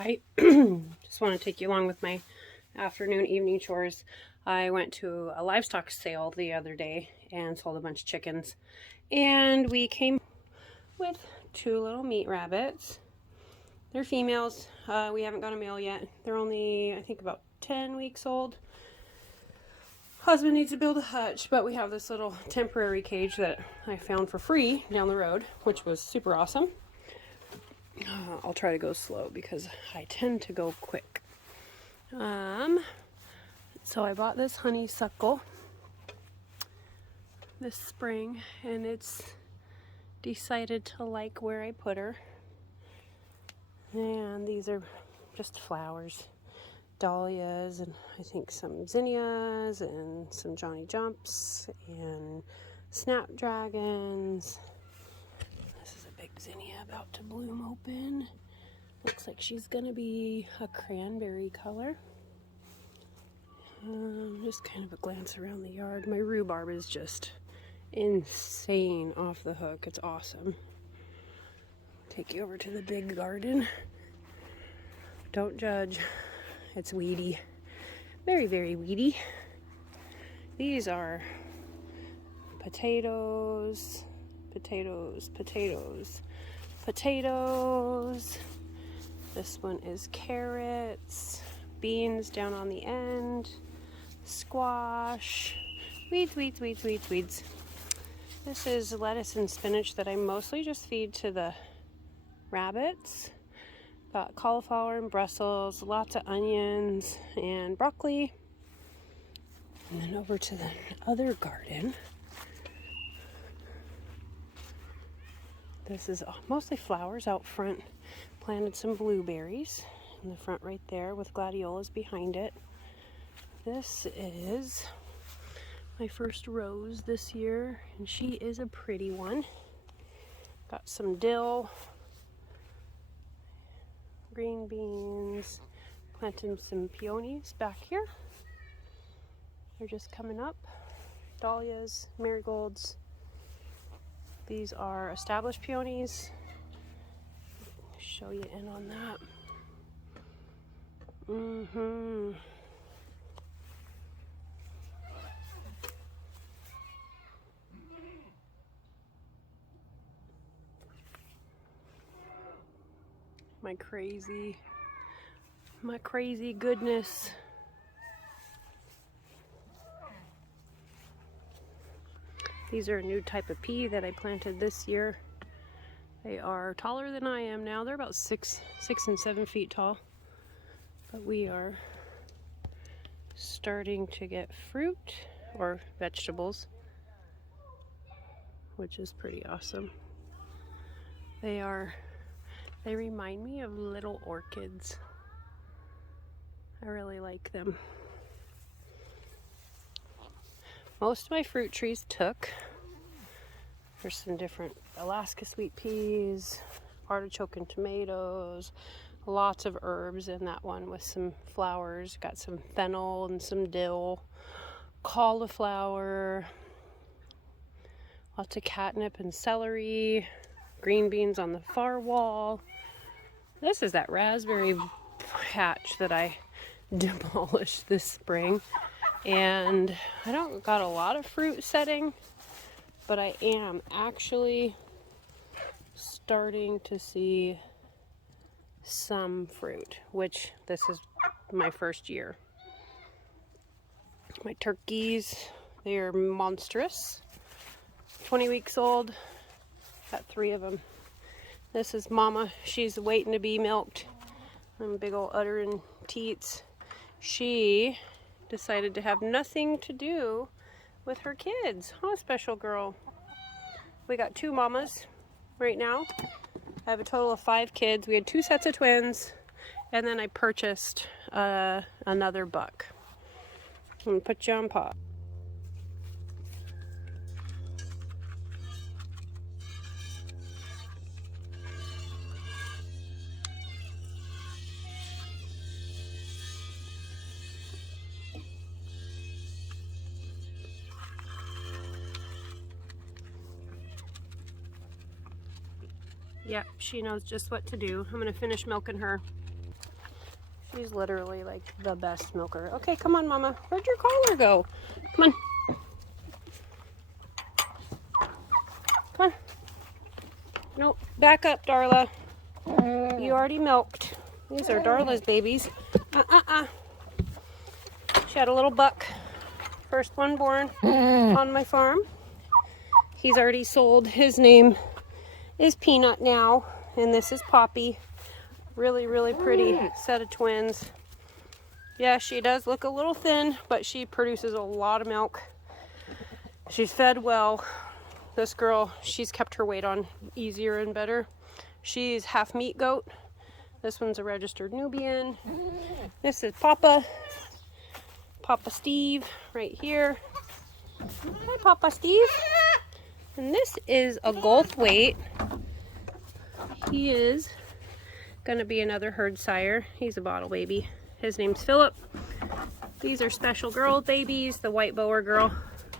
I just want to take you along with my afternoon, evening chores. I went to a livestock sale the other day and sold a bunch of chickens. And we came with two little meat rabbits. They're females. We haven't got a male yet. They're only, I think, about 10 weeks old. Husband needs to build a hutch, but we have this little temporary cage that I found for free down the road, which was super awesome. I'll try to go slow because I tend to go quick. So I bought this honeysuckle this spring, and it's decided to like where I put her. And these are just flowers, dahlias, and I think some zinnias, and some Johnny Jumps, and snapdragons. This is a big zinnia about to bloom open. Looks like she's gonna be a cranberry color. Just kind of a glance around the yard. My rhubarb is just insane off the hook. It's awesome. Take you over to the big garden. Don't judge. It's weedy. Very, very weedy. These are potatoes, potatoes, potatoes, potatoes. This one is carrots, beans down on the end, squash, weeds, weeds, weeds, weeds, weeds. This is lettuce and spinach that I mostly just feed to the rabbits. Got cauliflower and Brussels, lots of onions and broccoli. And then over to the other garden. This is mostly flowers out front. Planted some blueberries in the front right there with gladiolas behind it. This is my first rose this year, and she is a pretty one. Got some dill, green beans, planting some peonies back here. They're just coming up. Dahlias, marigolds. These are established peonies. Show you in on that. My crazy goodness. These are a new type of pea that I planted this year. They are taller than I am now. They're about 6 and 7 feet tall. But we are starting to get fruit or vegetables, which is pretty awesome. They remind me of little orchids. I really like them. Most of my fruit trees took. There's some different Alaska sweet peas, artichoke and tomatoes, lots of herbs in that one with some flowers. Got some fennel and some dill, cauliflower, lots of catnip and celery, green beans on the far wall. This is that raspberry patch that I demolished this spring. And I don't got a lot of fruit setting, but I am actually starting to see some fruit, which this is my first year. My turkeys, they are monstrous. 20 weeks old, got 3 of them. This is Mama, she's waiting to be milked. Them big old udder and teats. She decided to have nothing to do with her kids. Huh, special girl. We got 2 mamas right now. I have a total of 5 kids. We had 2 sets of twins, and then I purchased another buck. I'm gonna put you on pause. Yep, she knows just what to do. I'm gonna finish milking her. She's literally like the best milker. Okay, come on, Mama. Where'd your collar go? Come on. Come on. Nope. Back up, Darla. You already milked. These are Darla's babies. She had a little buck. First one born on my farm. He's already sold. His name is Peanut now. And this is Poppy. Really, really pretty set of twins. Yeah, she does look a little thin, but she produces a lot of milk. She's fed well. This girl, she's kept her weight on easier and better. She's half meat goat. This one's a registered Nubian. This is Papa Steve right here. Hi, Papa Steve. And this is a Gulf weight. He is gonna be another herd sire. He's a bottle baby. His name's Philip. These are special girl babies, the white Boer girl.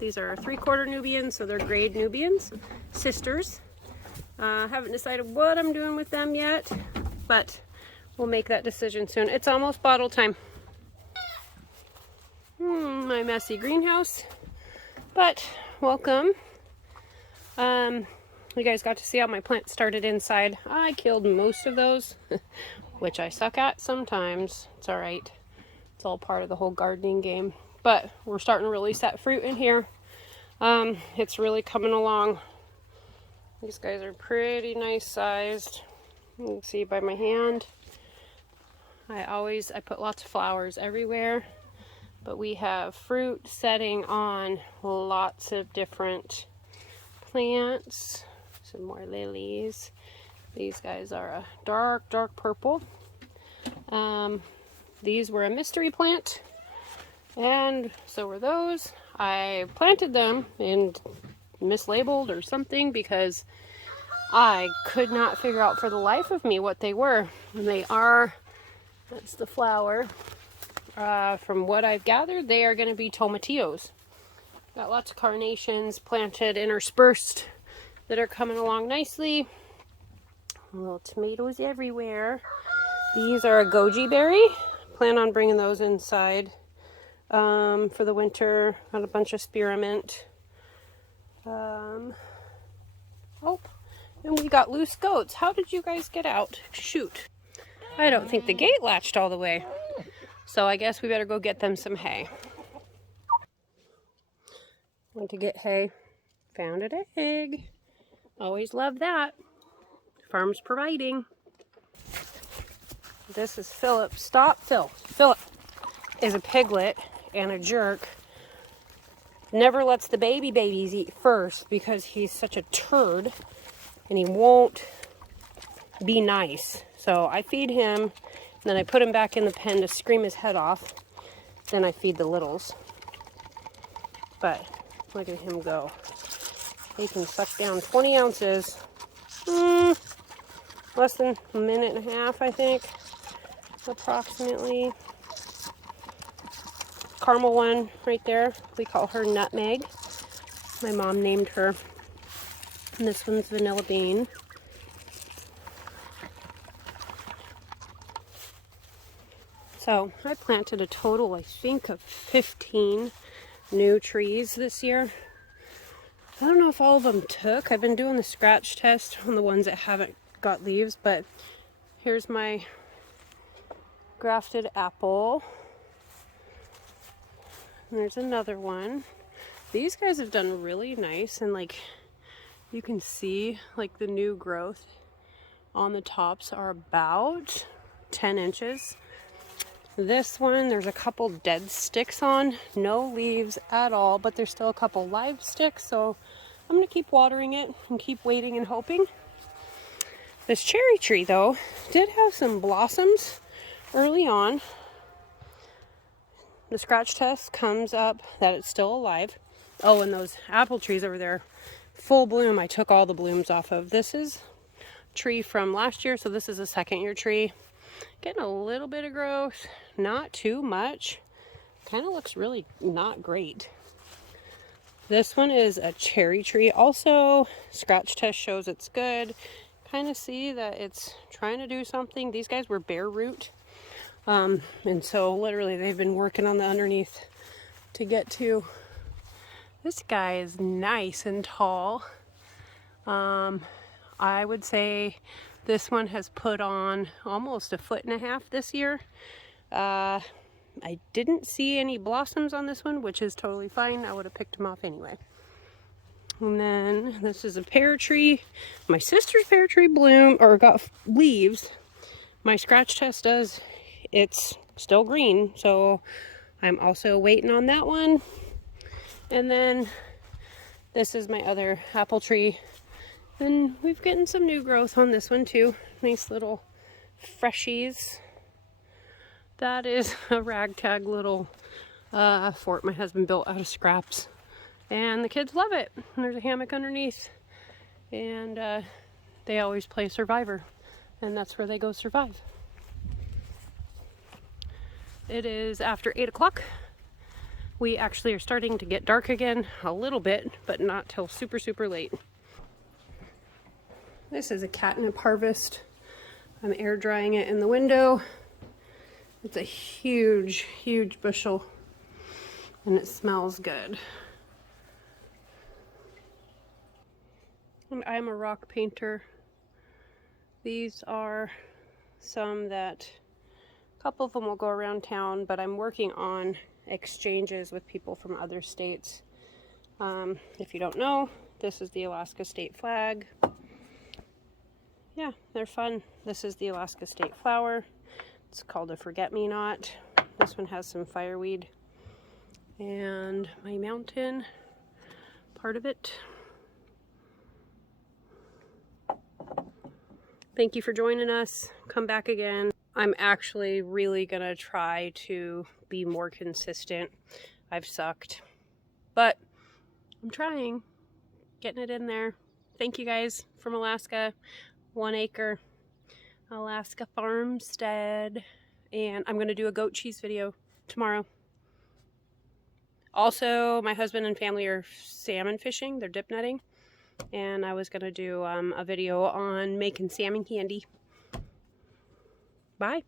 These are 3/4 Nubians, so they're grade Nubians, sisters. Haven't decided what I'm doing with them yet, but we'll make that decision soon. It's almost bottle time. My messy greenhouse, but welcome. You guys got to see how my plants started inside. I killed most of those, which I suck at sometimes. It's all right. It's all part of the whole gardening game. But we're starting to really set fruit in here. It's really coming along. These guys are pretty nice sized. You can see by my hand. I put lots of flowers everywhere. But we have fruit setting on lots of different plants. Some more lilies. These guys are a dark, dark purple. These were a mystery plant, and so were those. I planted them and mislabeled or something because I could not figure out for the life of me what they were. And they are, that's the flower. From what I've gathered, they are going to be tomatillos. Got lots of carnations planted interspersed that are coming along nicely. Little tomatoes everywhere. These are a goji berry. Plan on bringing those inside for the winter. Got a bunch of spearmint. Oh, and we got loose goats. How did you guys get out? Shoot. I don't think the gate latched all the way. So I guess we better go get them some hay. Went to get hay. Found an egg. Always love that. Farm's providing. This is Philip. Stop, Phil. Philip is a piglet and a jerk. Never lets the babies eat first because he's such a turd and he won't be nice. So I feed him, and then I put him back in the pen to scream his head off. Then I feed the littles. But look at him go. He can suck down 20 ounces. Less than a minute and a half, I think. Approximately. Caramel one right there. We call her Nutmeg. My mom named her. And this one's Vanilla Bean. So I planted a total, I think, of 15 new trees this year. I don't know if all of them took. I've been doing the scratch test on the ones that haven't got leaves, but here's my grafted apple. And there's another one. These guys have done really nice, and like you can see like the new growth on the tops are about 10 inches. This one, there's a couple dead sticks on, no leaves at all, but there's still a couple live sticks, so I'm going to keep watering it and keep waiting and hoping. This cherry tree, though, did have some blossoms early on. The scratch test comes up that it's still alive. Oh, and those apple trees over there, full bloom. I took all the blooms off of. This is a tree from last year, so this is a second-year tree. Getting a little bit of growth, not too much. Kind of looks really not great. This one is a cherry tree. Also, scratch test shows it's good. Kind of see that it's trying to do something. These guys were bare root. And so literally they've been working on the underneath to get to. This guy is nice and tall. I would say this one has put on almost 1.5 feet this year. I didn't see any blossoms on this one, which is totally fine. I would have picked them off anyway. And then this is a pear tree. My sister's pear tree bloomed or got leaves. My scratch test does. It's still green, so I'm also waiting on that one. And then this is my other apple tree. And we've gotten some new growth on this one too. Nice little freshies. That is a ragtag little fort my husband built out of scraps. And the kids love it. And there's a hammock underneath. And they always play Survivor. And that's where they go survive. It is after 8 o'clock. We actually are starting to get dark again a little bit, but not till super, super late. This is a catnip harvest. I'm air drying it in the window. It's a huge, huge bushel, and it smells good. And I'm a rock painter. These are some that, a couple of them will go around town, but I'm working on exchanges with people from other states. If you don't know, this is the Alaska state flag. Yeah, they're fun. This is the Alaska state flower. It's called a forget-me-not. This one has some fireweed. And my mountain, part of it. Thank you for joining us. Come back again. I'm actually really gonna try to be more consistent. I've sucked, but I'm trying, getting it in there. Thank you guys from Alaska, 1 Acre, Alaska Farmstead, and I'm gonna do a goat cheese video tomorrow. Also, my husband and family are salmon fishing, they're dip netting, and I was gonna do a video on making salmon candy. Bye.